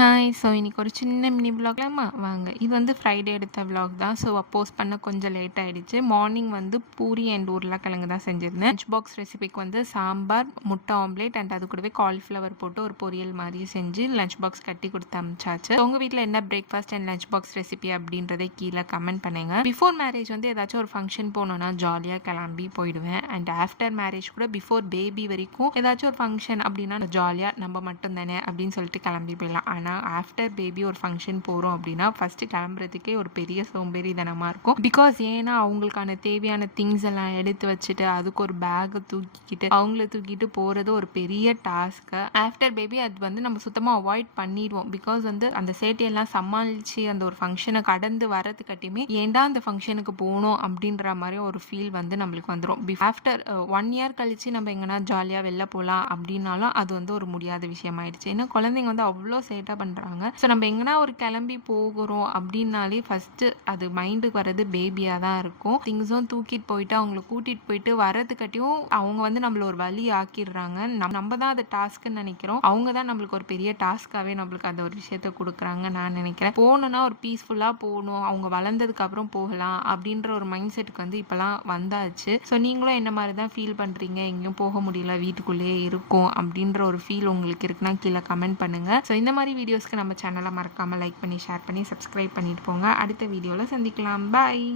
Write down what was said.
Hi! So இன்னைக்கு ஒரு சின்ன மினி விலாக்லாமா வாங்க. இது வந்து ஃப்ரைடே எடுத்த விலாக் தான். ஸோ போஸ்ட் பண்ண கொஞ்சம் லேட் ஆயிடுச்சு. மார்னிங் வந்து பூரி அண்ட் உருளைக்கிழங்கு தான் செஞ்சிருந்தேன். லஞ்ச் பாக்ஸ் ரெசிபிக்கு வந்து சாம்பார், முட்டை ஆம்லேட் அண்ட் அது கூடவே காலிஃப்ளவர் போட்டு ஒரு பொரியல் மாதிரி செஞ்சு லஞ்ச் பாக்ஸ் கட்டி கொடுத்து அனுப்பிச்சாச்சு. உங்கள் வீட்டில் என்ன breakfast and lunch box recipe அப்படின்றதை கீழே கமெண்ட் பண்ணுங்க. பிஃபோர் மேரேஜ் வந்து ஏதாச்சும் ஒரு ஃபங்க்ஷன் போனோன்னா ஜாலியாக கிளம்பி போயிடுவேன். அண்ட் ஆஃப்டர் மேரேஜ் கூட பிஃபோர் பேபி வரைக்கும் ஏதாச்சும் ஒரு ஃபங்க்ஷன் அப்படின்னா ஜாலியாக நம்ம மட்டும் தானே அப்படின்னு சொல்லிட்டு கிளம்பி போயிடலாம். ஆனால் ஆஃப்டர் பேபி ஒரு ஃபங்க்ஷன் போகிறோம் அப்படின்னா ஃபஸ்ட்டு கிளம்புறதுக்கே ஒரு பெரிய சோம்பேறித்தனமாக இருக்கும். பிகாஸ் ஏன்னா அவங்களுக்கான தேவையான திங்ஸ் எல்லாம் எடுத்து வச்சுட்டு அதுக்கு ஒரு பேக்கை தூக்கிக்கிட்டு அவங்கள தூக்கிட்டு போகிறது ஒரு பெரிய டாஸ்க்கு. ஆஃப்டர் பேபி அது வந்து நம்ம சுத்தமாக அவாய்ட் பண்ணிடுவோம். பிகாஸ் வந்து அந்த சேட்டையெல்லாம் சமாளித்து அந்த ஒரு ஃபங்க்ஷனை கடந்து வரதுக்காட்டியுமே ஏன்டா அந்த ஃபங்க்ஷனுக்கு போகணும் அப்படின்ற மாதிரி ஒரு ஃபீல் வந்து நம்மளுக்கு வந்துடும். ஆஃப்டர் 1 இயர் கழித்து நம்ம எங்கன்னா ஜாலியாக வெளில போகலாம் அப்படின்னாலும் அது வந்து ஒரு முடியாத விஷயமாயிடுச்சு. ஏன்னா குழந்தைங்க வந்து அவ்வளோ சேட்டை பண்ணுறாங்க. ஸோ நம்ம எங்கன்னா ஒரு கிளம்பி போகிறோம் அப்படின்னாலே ஃபஸ்ட்டு அது மைண்டுக்கு வர்றது பேபியாக தான் இருக்கும். திங்ஸும் தூக்கிட்டு போயிட்டு அவங்கள கூட்டிகிட்டு போயிட்டு வரதுக்காட்டியும் அவங்க வந்து நம்மள ஒரு வழி ஆக்கிடுறாங்க. நம்ம தான் அது டாஸ்க்குன்னு நினைக்கிறோம். அவங்க தான் நம்மளுக்கு ஒரு பெரிய டாஸ்க்காகவே நம்மளுக்கு அந்த ஒரு விஷயத்த கொடுக்குறாங்க நான் நினைக்கிறேன். போகணுன்னா ஒரு பீஸ்ஃபுல்லாக போகணும், அவங்க வளர்ந்ததுக்கு அப்புறம் போகலாம் அப்படின்ற ஒரு மைண்ட் செட்டுக்கு வந்து இப்போலாம் வந்தாச்சு. ஸோ நீங்களும் என்ன மாதிரி தான் ஃபீல் பண்ணுறீங்க? எங்கேயும் போக முடியல, வீட்டுக்குள்ளேயே இருக்கும் அப்படின்ற ஒரு ஃபீல் உங்களுக்கு இருக்குன்னா கீழே கமெண்ட் பண்ணுங்கள். ஸோ இந்த மாதிரி வீடியோஸ்க்கு நம்ம சேனலை மறக்காமல் லைக் பண்ணி ஷேர் பண்ணி சப்ஸ்கிரைப் பண்ணிட்டு போங்க. அடுத்த வீடியோவில் சந்திக்கலாம். பாய்.